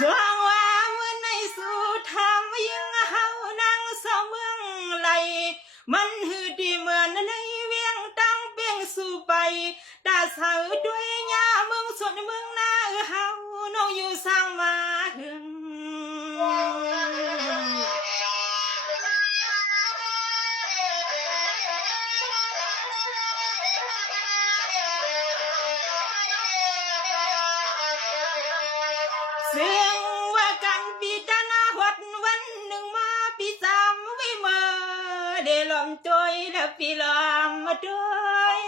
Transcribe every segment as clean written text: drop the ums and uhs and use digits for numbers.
สวงว่าเมื่อในสู่ทำยิ่งเฮานั่งเศร้าเมืองไหลมันหือดีเหมือนในเวียงตั้งเปียงสู่ไปตาเสาด้วยยาเมืองส่วนเมืองหน้าเฮาน้องอยู่สร้างมาหึงเสียงว่ากันปีตานาหดวันหนึ่งมาปีสามวิเมอเดลอมจอยและปีลอมมาด้วย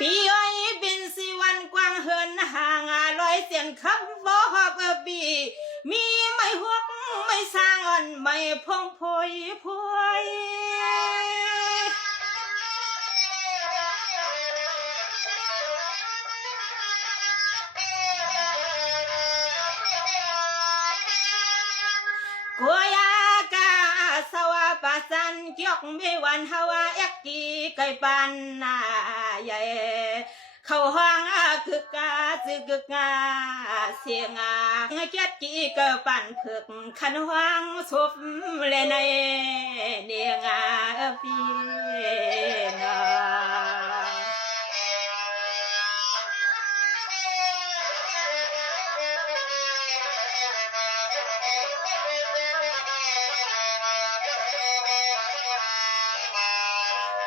ปีอ้อยบินสิวันกว้างเหินห่าง100 เสียนคำบ่ฮอกบีมีไม่หวกไม่สร้างอันไม่พงพอยพวยกัวยากาสวาปาสันเกี่ยวไม่วันฮาวาเอ็กกีไก่ปันนาใหญ่เขาห้างคือกาซึกกาเสียงเกียดกีกปั่นเผือกขันห้างสุบเลยในเนียงปีนา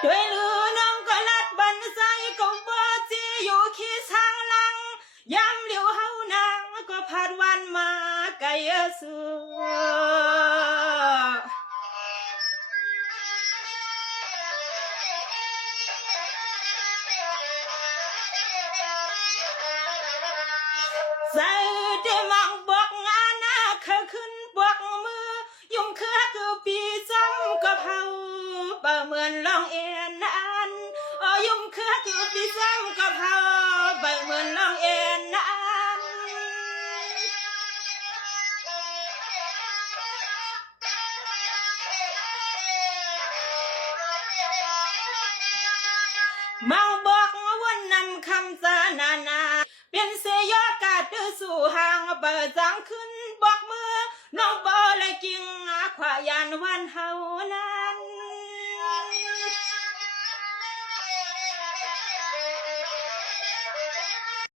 ด้วยลือน้องก็ลัดบันไซก็บ่จีอยู่ขี้ทางหลังย้ำเหลียวเฮานางก็ผ่านวันมาไกลสู่ใส่เดมังบอกงานเขาขึ้นบอกมือยุ่งคือปีซ้ำก็เผาประเมินลองเอ็นอันยุ่งคือปีซ้ำก็เผาประเมินลองเอ็นอันมังบอกวันนำคำสานาเป็นเสียกาดสู่ห่างเปิดจังขึ้นบอกมือน้องบ่เลยกิงขวายันวันเฮานะ